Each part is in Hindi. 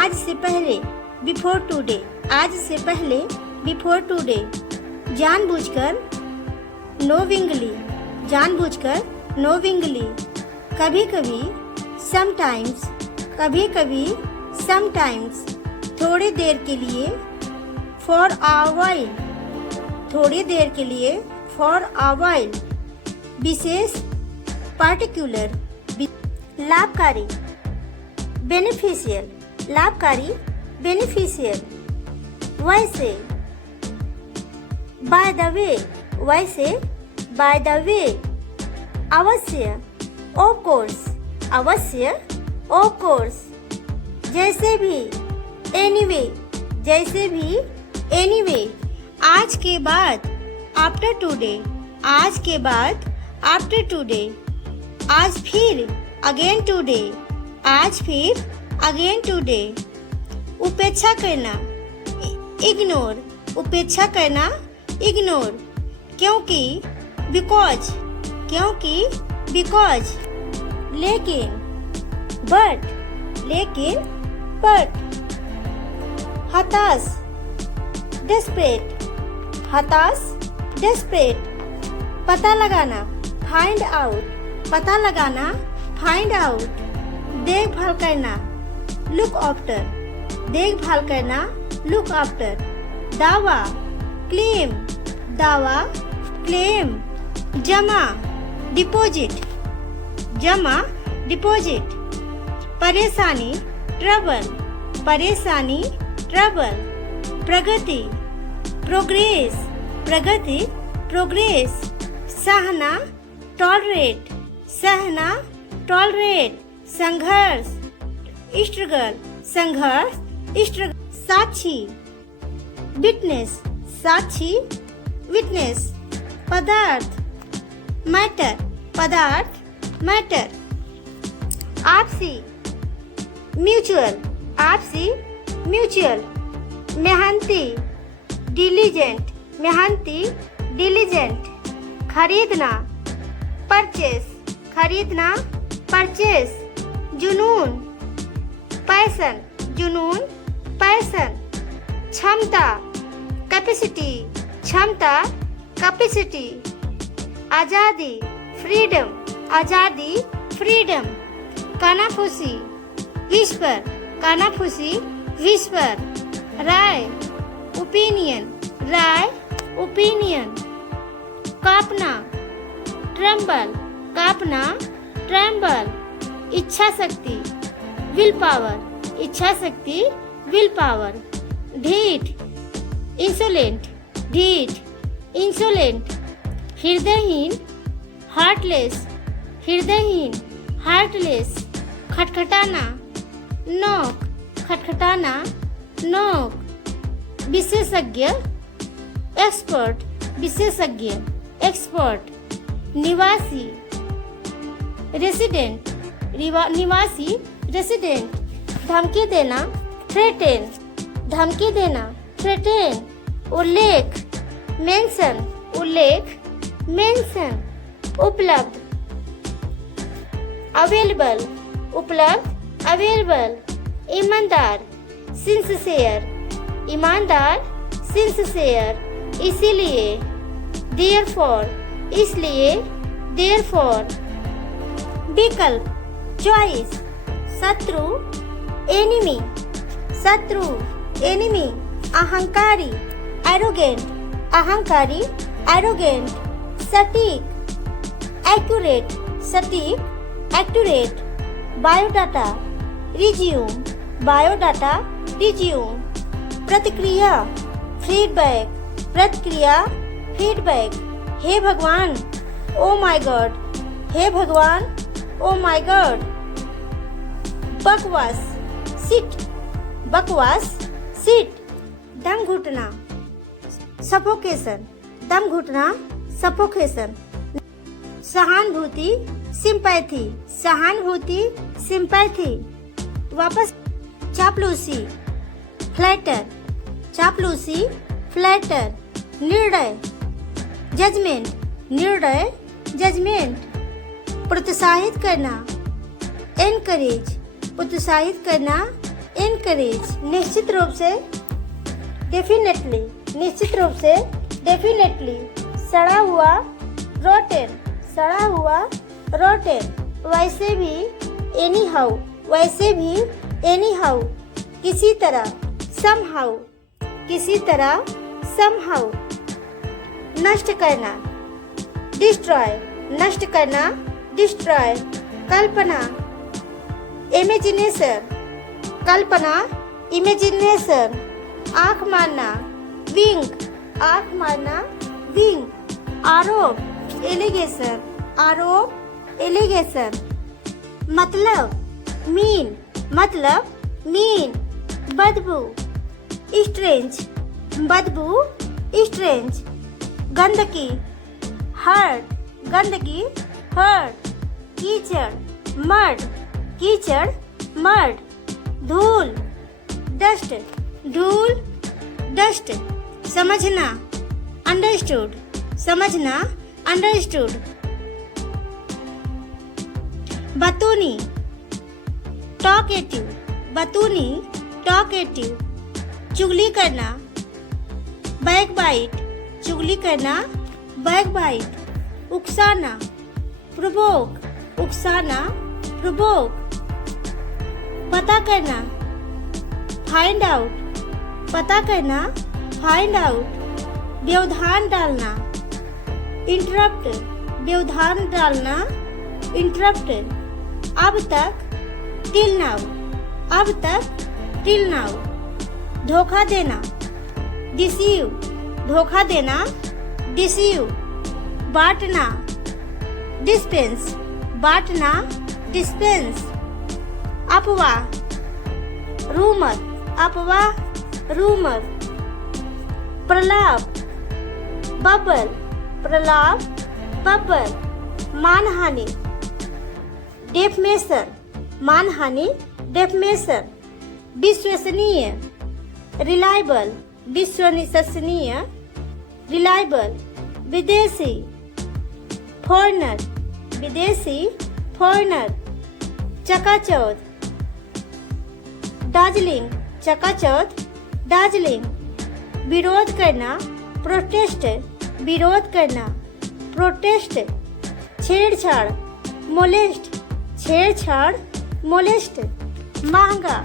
आज से पहले, बिफोर टुडे, आज से पहले, बिफोर टुडे। जानबूझकर, नोविंगली, जानबूझकर, नोविंगली। कभी कभी, समटाइम्स, कभी कभी, समटाइम्स। थोड़ी देर के लिए, फॉर अ व्हाइल, थोड़ी देर के लिए, फॉर अ व्हाइल। विशेष, पार्टिकुलर। लाभकारी, बेनिफिशियल, लाभकारी, बेनिफिशियल। वैसे, बाय द वे, वैसे, बाय द वे। अवश्य, ऑफ कोर्स, अवश्य, ऑफ कोर्स। जैसे भी, एनीवे, जैसे भी, एनीवे। आज के बाद, आफ्टर टुडे, आज के बाद, आफ्टर टुडे। आज फिर, अगेन टुडे, आज फिर, अगेन टुडे। उपेक्षा करना, इग्नोर, उपेक्षा करना, इग्नोर। क्योंकि, बिकॉज, क्योंकि, बिकॉज। लेकिन, बट, लेकिन, बट। हताश, डेस्परेट, हताश, डेस्परेट। पता लगाना, फाइंड आउट, पता लगाना, फाइंड आउट। देखभाल करना, लुक आफ्टर, देखभाल करना, लुक आफ्टर। दावा, क्लेम, दावा, क्लेम। जमा, डिपॉजिट, जमा, डिपॉजिट। परेशानी, ट्रबल, परेशानी, ट्रबल। प्रगति, प्रोग्रेस, प्रगति, प्रोग्रेस। सहना, टॉलरेट, सहना, टॉलरेट। संघर्ष, स्ट्रगल, संघर्ष, स्ट्रगल। साक्षी, विटनेस, साक्षी, विटनेस। पदार्थ, मैटर, पदार्थ, मैटर। आपसी, म्यूचुअल, आपसी, म्यूचुअल। मेहनती, डिलीजेंट, मेहनती, डिलीजेंट। खरीदना, परचेस, खरीदना, परचेस। जुनून, पैशन, जुनून, पैशन। क्षमता, कैपेसिटी, क्षमता, कैपेसिटी। आज़ादी, फ्रीडम, आज़ादी, फ्रीडम। कानाफूसी, विस्पर, कानाफूसी, विस्पर। राय, ओपिनियन, राय, ओपिनियन। कांपना, ट्रम्बल, कांपना, ट्रम्बल। इच्छा शक्ति, विल पावर, इच्छा शक्ति, विल पावर। ढीठ, इंसोलेंट, ढीठ, इंसोलेंट। हृदयहीन, हार्टलेस, हृदयहीन, हार्टलेस। खटखटाना, नॉक, खटखटाना, नॉक। विशेषज्ञ, एक्सपर्ट, विशेषज्ञ, एक्सपर्ट। निवासी, रेसिडेंट, निवासी, रेसिडेंट। धमकी देना, थ्रेटेन, धमकी देना, थ्रेटेन। उल्लेख, मेंशन, उल्लेख, मेंशन। उपलब्ध, अवेलेबल, उपलब्ध, अवेलेबल। ईमानदार, सिंसियर, ईमानदार, सिंसियर। इसीलिए, देयरफॉर, इसलिए, देयरफॉर। विकल्प, चॉइस। शत्रु, एनिमी, शत्रु, एनिमी। अहंकारी, एरोगेंट, अहंकारी, एरोगेंट। सटीक, एक्यूरेट, सटीक, accurate. Biodata, resume, biodata, resume. प्रतिक्रिया, फीडबैक, प्रतिक्रिया, फीडबैक। हे भगवान, ओ माय गॉड, हे भगवान, ओ माय गॉड। बकवास, सिट, बकवास, सिट। दम घुटना, सफोकेशन, दम घुटना, सफोकेशन। सहानुभूति, सिंपैथी, सहानुभूति, सिंपैथी। वापस, चापलूसी, फ्लैटर, चापलूसी, फ्लैटर। निर्णय, जजमेंट, निर्णय, जजमेंट। प्रोत्साहित करना, एनकरेज, प्रोत्साहित करना, एनकरेज। एनकरेज निश्चित रूप से, डेफिनेटली निश्चित रूप से, डेफिनेटली। सड़ा हुआ रोटेन, सड़ा हुआ रोटेन। वैसे भी, एनी हाउ, वैसे भी, एनी हाउ। किसी तरह, समहाउ, किसी तरह, समहाउ। नष्ट करना, डिस्ट्रॉय, नष्ट करना, डिस्ट्रॉय। कल्पना, इमेजिनेशन, कल्पना, इमेजिनेशन। आँख मारना, विंक, आँख मारना, विंक। आरोप, एलिगेशन, आरोप, एलिगेशन। मतलब, मीन, मतलब, मीन। बदबू, स्ट्रेंज, बदबू, स्ट्रेंज। गंदगी, हर्ट, गंदगी, हर्ट। कीचड़, मड, कीचड़, मड। धूल, डस्ट, धूल, डस्ट। समझना, अंडरस्टूड, समझना, अंडरस्टूड। बतूनी, टॉकेटिव, बतूनी, टॉकेटिव। चुगली करना, बैक बाइट, चुगली करना, बैक बाइट। उकसाना, प्रोवोक, उकसाना, प्रोवोक। पता करना, फाइंड आउट, पता करना, फाइंड आउट। व्यवधान डालना, इंटरप्ट, व्यवधान डालना, इंटरप्ट। अब तक, टिल नाउ, अब तक, टिल नाउ। धोखा देना, डिसीव, धोखा देना, डिसीव। बांटना, डिस्पेंस, बांटना, डिस्पेंस। अफवाह, रूमर, अफवाह, रूमर। प्रलाप, बबल, प्रलाप, बबल। मानहानि, डेफमेशन, मानहानि, डेफमेशन। विश्वसनीय, रिलायबल, विश्वसनीय, रिलायबल। विदेशी, फॉरेनर, विदेशी, फॉरेनर। चकाचौंध, दार्जिलिंग, चकाचौंध, दार्जिलिंग। विरोध करना, प्रोटेस्ट, विरोध करना, प्रोटेस्ट। छेड़छाड़, मोलेस्ट, छेड़छाड़, मोलेस्ट। महंगा,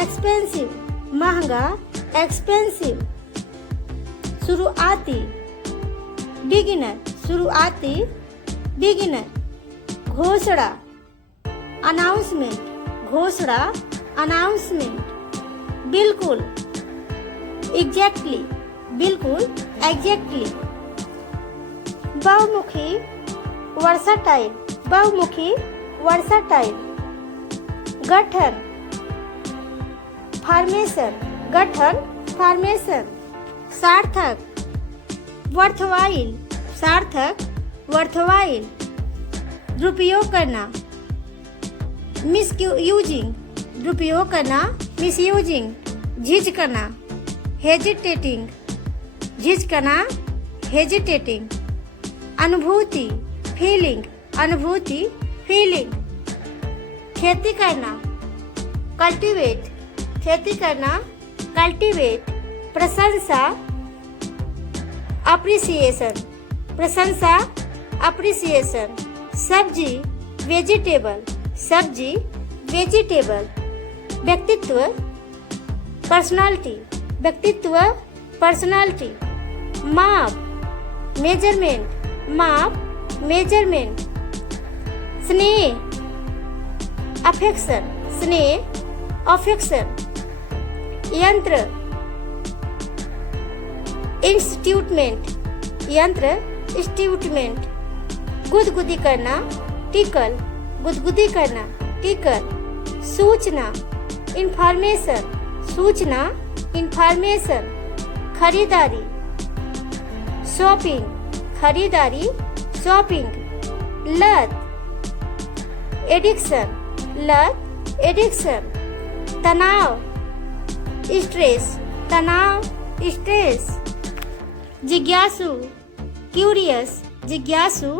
एक्सपेंसिव, महंगा, एक्सपेंसिव। शुरुआती, बिगिनर, शुरुआती, बिगिनर। घोषणा, अनाउंसमेंट, घोषणा, अनाउंसमेंट। बिल्कुल, एग्जैक्टली, बिल्कुल, एग्जैक्टली। बहुमुखी, वर्साटाइल, बहुमुखी, वर्साटाइल। गठन, फॉर्मेशन, गठन, फॉर्मेशन। सार्थक, वर्थवाइल, सार्थक, वर्थवाइल। दुरुपयोग करना, मिसयूजिंग, दुरुपयोग करना, मिसयूजिंग। झिझकना, हेजिटेटिंग, झिझकना, हेजिटेटिंग। अनुभूति, फीलिंग, अनुभूति, फीलिंग। खेती करना, कल्टीवेट, खेती करना, कल्टीवेट। प्रशंसा, अप्रिसिएशन, प्रशंसा, अप्रिसिएशन। सब्जी, वेजिटेबल, सब्जी, वेजिटेबल। व्यक्तित्व, पर्सनालिटी, व्यक्तित्व, पर्सनालिटी। माप, मेजरमेंट, माप, मेजरमेंट। स्नेह, अफेक्शन, स्नेह, अफेक्शन। यंत्र, इंस्टीट्यूटमेंट, यंत्र, इंस्टीट्यूटमेंट। गुदगुदी करना, टिकल, गुदगुदी करना, टिकल। सूचना, इंफॉर्मेशन, सूचना, इंफॉर्मेशन। खरीदारी, शॉपिंग, खरीदारी, शॉपिंग। लत, एडिक्शन, लत, एडिक्शन। तनाव, स्ट्रेस, तनाव, स्ट्रेस। जिज्ञासु, क्यूरियस, जिज्ञासु,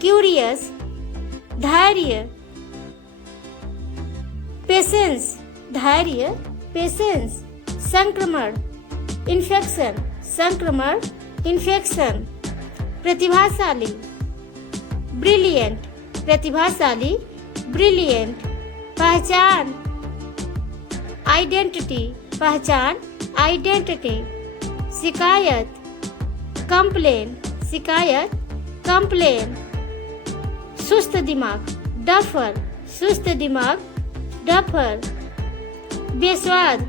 क्यूरियस। धैर्य, पेशेंस, धैर्य, पेशेंस, संक्रमण, इन्फेक्शन, संक्रमण, इन्फेक्शन, प्रतिभाशाली, ब्रिलियंट, प्रतिभाशाली, ब्रिलियंट, पहचान, आइडेंटिटी, पहचान, आइडेंटिटी, शिकायत, कंप्लेन, शिकायत, कंप्लेन, सुस्त दिमाग, डफर, सुस्त दिमाग, डफर, बेस्वाद,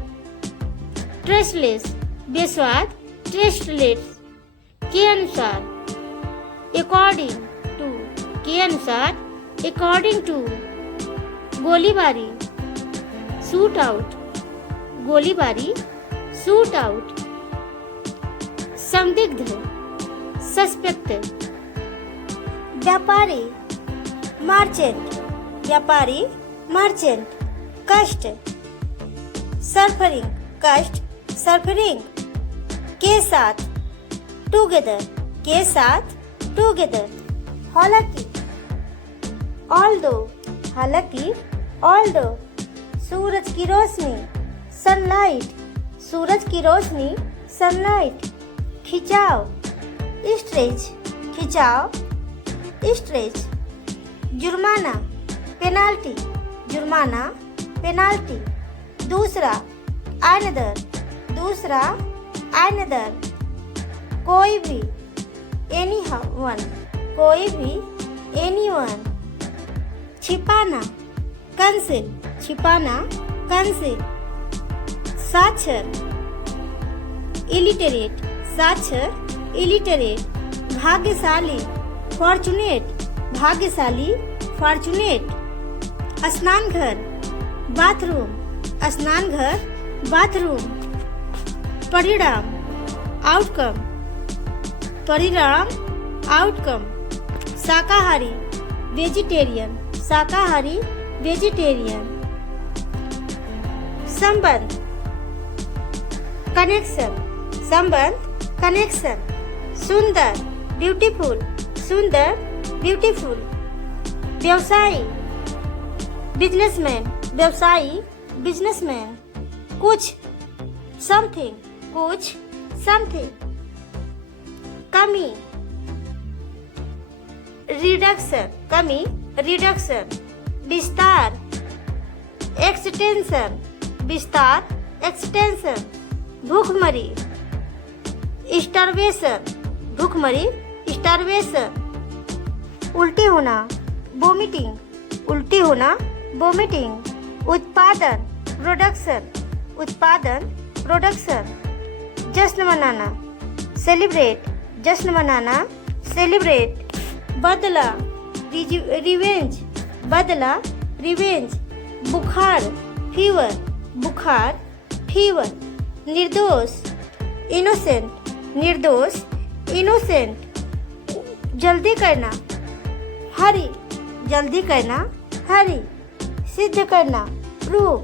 ट्रेस्टलेस, बेस्वाद, ट्रेस्टलेस, के अनुसार, अकॉर्डिंग टू, के अनुसार, अकॉर्डिंग टू, गोलीबारी, शूट आउट, गोलीबारी, शूट आउट, संदिग्ध, सस्पेक्ट, व्यापारी, मर्चेंट, व्यापारी, मर्चेंट, कष्ट, सफरिंग, कष्ट, सफरिंग, के साथ, टुगेदर, के साथ, टुगेदर, हालांकि, ऑल्दो, हालांकि, ऑल्दो, सूरज की रोशनी, सनलाइट, सूरज की रोशनी, सनलाइट, खिंचाव, स्ट्रेच, खिंचाव, स्ट्रेच, जुर्माना, पेनाल्टी, जुर्माना, पेनाल्टी, दूसरा, अनदर, दूसरा, अनदर, कोई भी, एनी वन, कोई भी, एनी वन, छिपाना, कंसील, छिपाना, कंसील, साक्षर, इलिटरेट, साक्षर, इलिटरेट, भाग्यशाली, फॉर्चुनेट, भाग्यशाली, फॉर्चुनेट, स्नानघर, बाथरूम, स्नानघर, बाथरूम, परिणाम, आउटकम, परिणाम, आउटकम, शाकाहारी, वेजिटेरियन, शाकाहारी, वेजिटेरियन, संबंध, कनेक्शन, संबंध, कनेक्शन, सुंदर, ब्यूटीफुल, सुंदर, ब्यूटीफुल, व्यवसायी, बिजनेसमैन, व्यवसायी, बिजनेसमैन, कुछ, समथिंग, कुछ, समथिंग, कमी, रिडक्शन, कमी, रिडक्शन, विस्तार, एक्सटेंशन, विस्तार, एक्सटेंशन, भूखमरी, स्टार्वेशन, भूखमरी, स्टार्वेशन, उल्टी होना, वोमिटिंग, उल्टी होना, वोमिटिंग, उत्पादन, प्रोडक्शन, उत्पादन, प्रोडक्शन, जश्न मनाना, सेलिब्रेट, जश्न मनाना, सेलिब्रेट, बदला, रिवेंज, बदला, रिवेंज, बुखार, फीवर, बुखार, फीवर, निर्दोष, इनोसेंट, निर्दोष, इनोसेंट, जल्दी करना, हरी, जल्दी करना, हरी, सिद्ध करना, प्रूव,